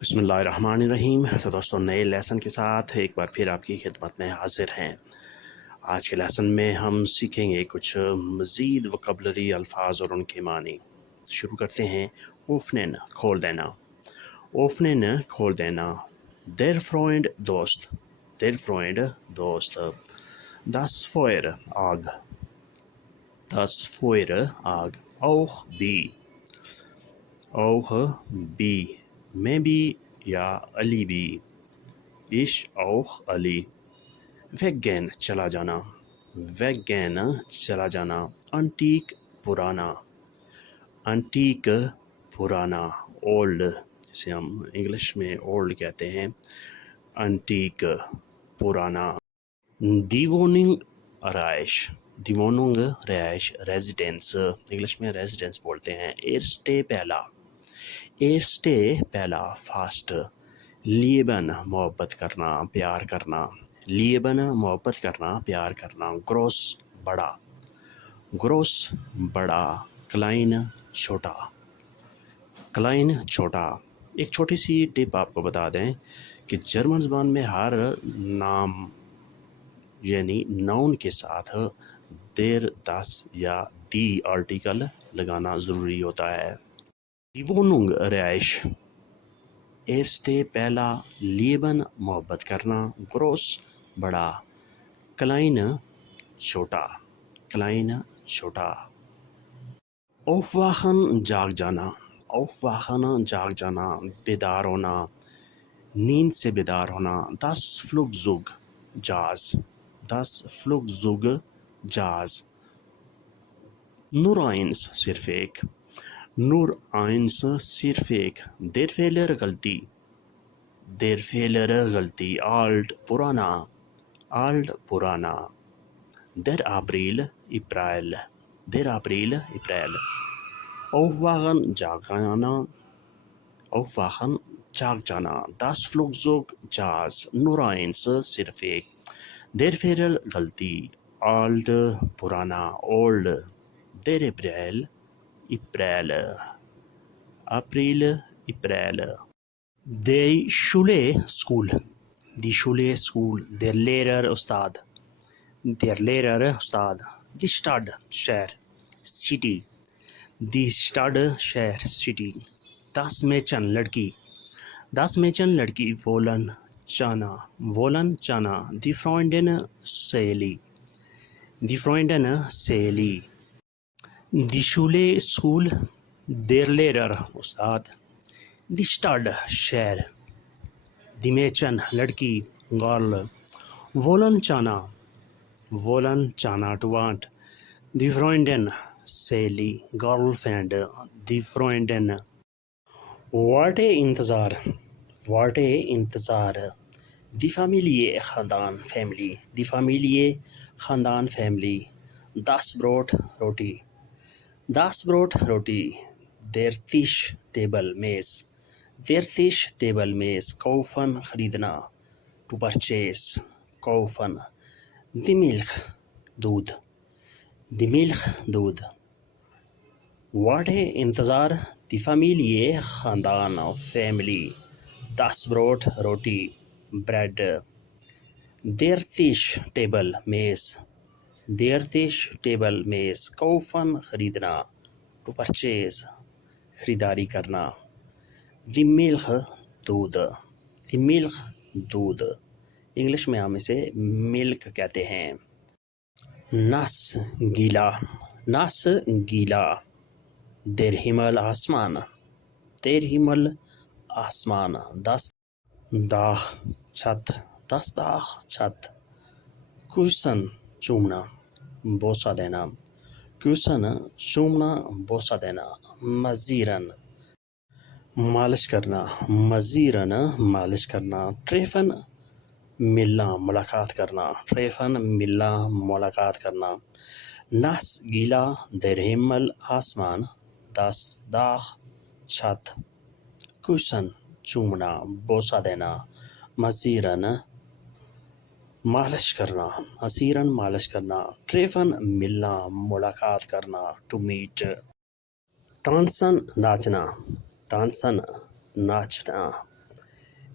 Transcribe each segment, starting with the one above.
بسم اللہ الرحمن الرحیم۔ تو دوستوں، نئے لیسن کے ساتھ ایک بار پھر آپ کی خدمت میں حاضر ہیں۔ آج کے لیسن میں ہم سیکھیں گے کچھ مزید وکیبلری الفاظ اور ان کے معنی۔ شروع کرتے ہیں۔ اوفنن، کھول دینا۔ اوفنن، کھول دینا۔ دیر فرینڈ، دوست۔ دیر فرینڈ، دوست۔ دس فوئر، آگ۔ دس فوئر، آگ۔ اوہ بھی۔ اوہ بھی، میں بھی یا علی بھی۔ ich auch علی۔ ویگین، چلا جانا۔ ویگین، چلا جانا۔ انٹیک، پرانا۔ انٹیک، پرانا۔ اولڈ، جسے ہم انگلش میں اولڈ کہتے ہیں۔ انٹیک، پرانا۔ دیووننگ، رہائش۔ دیووننگ، رہائش، ریزیڈنس، انگلش میں ریزیڈنس بولتے ہیں۔ ایرسٹے، پہلا۔ ایرسٹے، پہلا۔ فاسٹ۔ لیبن، محبت کرنا، پیار کرنا۔ لیبن، محبت کرنا، پیار کرنا۔ گروس، بڑا۔ گروس، بڑا۔ کلائن، چھوٹا۔ کلائن، چھوٹا۔ ایک چھوٹی سی ٹپ آپ کو بتا دیں کہ جرمن زبان میں ہر نام یعنی ناؤن کے ساتھ دیر، دس یا دی آرٹیکل لگانا ضروری ہوتا ہے۔ دیووننگ، رہائش۔ ایرسٹے، پہلا۔ لیبن، محبت کرنا۔ گروس، بڑا۔ کلائن، چھوٹا۔ کلائن، چھوٹا۔ اوفواخن، جاگ جانا۔ اوفواخن، جاگ جانا، بیدار ہونا، نیند سے بیدار ہونا۔ دس فلوگ زوگ، جاز۔ دس فلوگ زوگ، جاز۔ نور اینس، صرف ایک۔ نور اینس، صرف ایک۔ دیر فیلر، غلطی۔ دیر فیلر، غلطی۔ آلٹ، پرانا۔ آلٹ، پرانا۔ دیر اپریل، اپریل۔ دیر اپریل، اپریل۔ اوفواخن، جاگ جانا۔ اوفواخن، جاگ جانا۔ دس فلوگ زوگ، جاز۔ نور اینس، صرف ایک۔ دیر فیلر، غلطی۔ آلٹ، پرانا۔ اولڈ۔ دیر اپریل، اپریل۔ اپریل، اپریل۔ دی شولے، اسکول۔ دی شولے، اسکول۔ دیر لیرر، استاد۔ دیر لیرر، استاد۔ دی اسٹڈ، شہر، سٹی۔ دی اسٹڈ، شہر، سٹی۔ دس میچن، لڑکی۔ دس میچن، لڑکی۔ وولن، چانا۔ وولن، چانا۔ دی فرینڈن، سہیلی۔ دی فرینڈن، سہیلی۔ دی شولے، اسکول۔ دیر لیرر، استاد۔ دی اسٹڈ، شہر۔ دی میچن، لڑکی، گرل۔ وولن، چانا۔ وولن، چانا، ٹو وانٹ۔ دی فرینڈن، سہیلی، گرل فرینڈ۔ دی فرینڈن۔ وارٹے، انتظار۔ وارٹے، انتظار۔ دی فیملیے، خاندان، فیملی۔ دی فیملیے، خاندان، فیملی۔ دس بروٹ، روٹی۔ دس بروٹ، روٹی۔ دیر تیش، ٹیبل، میز۔ دیر تیش، ٹیبل، میز۔ کوفن، خریدنا، ٹو پرچیز۔ کوفن۔ دی ملک، دودھ۔ دی ملک، دودھ۔ واٹے، انتظار۔ دی فیملیے، خاندان، فیملی۔ دس بروٹ، روٹی، بریڈ۔ دیر تیش، ٹیبل، میز۔ دیر تیش، ٹیبل، میز۔ کوفن، خریدنا، ٹو پرچیز، خریداری کرنا۔ دی ملک، دودھ۔ دی ملک، دودھ۔ انگلش میں ہم اسے ملک کہتے ہیں۔ نس، گیلا۔ نس، گیلا۔ دیر ہمل، آسمان۔ دیر ہمل، آسمان۔ دس داغ، چھت۔ دس داغ، چھت۔ کوسن، چومنا، بوسہ دینا۔ کوسن، چومنا، بوسہ دینا۔ مزیرن، مالش کرنا۔ مزیرن، مالش کرنا۔ ٹریفن، ملنا، ملاقات کرنا۔ ٹریفن، ملنا، ملاقات کرنا۔ نس، گیلا۔ دیر ہمل، آسمان۔ دس داغ، چھت۔ کوسن، چومنا، بوسہ دینا۔ مزیرن، مالش کرنا۔ مزیرن، مالش کرنا۔ ٹریفن، ملنا، ملاقات کرنا، ٹو میٹ۔ ٹانسن، ناچنا۔ ٹانسن، ناچنا۔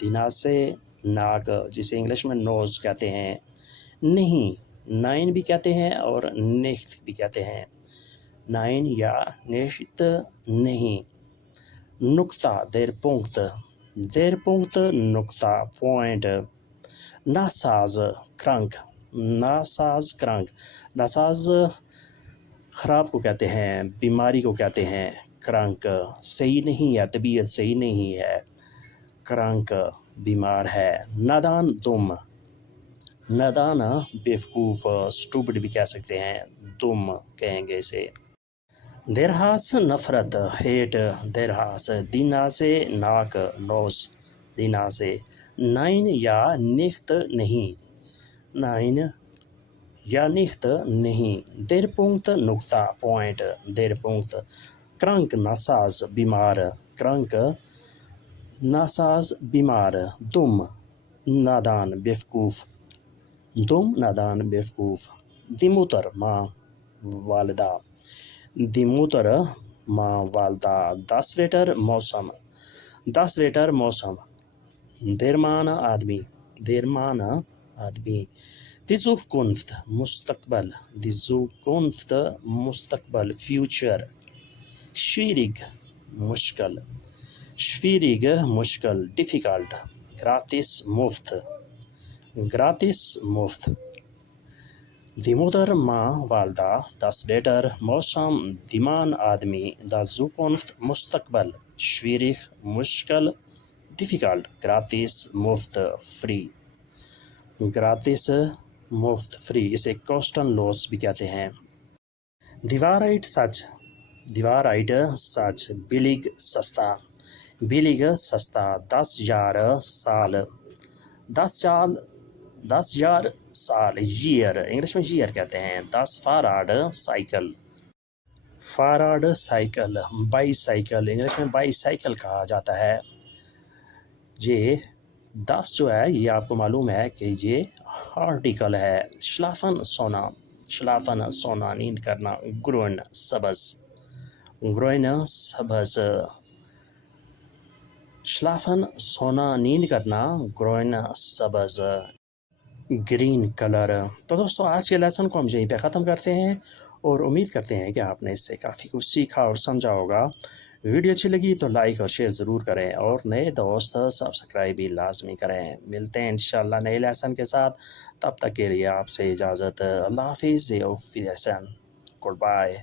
دینا سے ناک جسے انگلش میں نوز کہتے ہیں، نہیں نائن بھی کہتے ہیں اور نیخت بھی کہتے ہیں، نائن یا نیخت نہیں، نقطہ دیر پونکت نقطہ پوائنٹ، ناساز کرنک ناساز خراب کو کہتے ہیں، بیماری کو کہتے ہیں، کرنک صحیح نہیں ہے، طبیعت صحیح نہیں ہے، کرنک بیمار ہے، نادان نادان بیوقوف اسٹوپڈ بھی کہہ سکتے ہیں، دم کہیں گے اسے، دیرہاس نفرت ہیٹ، دیرہاس دینا سے ناک نوز، دینا سے نائن یا نیخت نہیں، دیر پونکت نقطہ پوائنٹ، دیر پونکت کرنک ناساز بیمار، کرنک ناساز بیمار، دم نادان بیوقوف، دیموتر ماں والدہ، دس ویٹر موسم، دیرمان آدمی، دیزوف کنفت مستقبل فیوچر، شویرگ مشکل ڈیفیکلٹ، گراتس مفت، دی مدر ماں والدہ، دس ویٹر موسم، دیمان آدمی، دا زوکنفت مستقبل، شویرگ مشکل ڈیفیکلٹ، گراتس مفت فری، گراتس مفت فری، اسے کوسٹن لوس بھی کہتے ہیں، دیوارائٹ سچ، بلیگ سستا، 10,000 سال، year انگلش میں year کہتے ہیں، 10 فاراڈ سائیکل، بائی سائیکل انگلش میں بائی سائیکل کہا جاتا ہے، یہ 10 جو ہے یہ آپ کو معلوم ہے کہ یہ آرٹیکل ہے، شلافن سونا نیند کرنا، گروئن سبز، شلافن سونا نیند کرنا، گروئن سبز، گرین کلر۔ تو دوستو آج کے لیسن کو ہم یہیں پہ ختم کرتے ہیں اور امید کرتے ہیں کہ آپ نے اس سے کافی کچھ سیکھا اور سمجھا ہوگا۔ ویڈیو اچھی لگی تو لائک اور شیئر ضرور کریں اور نئے دوست سبسکرائب بھی لازمی کریں۔ ملتے ہیں انشاءاللہ نئے لیسن کے ساتھ، تب تک کے لیے آپ سے اجازت، اللہ حافظ، گڈ بائے۔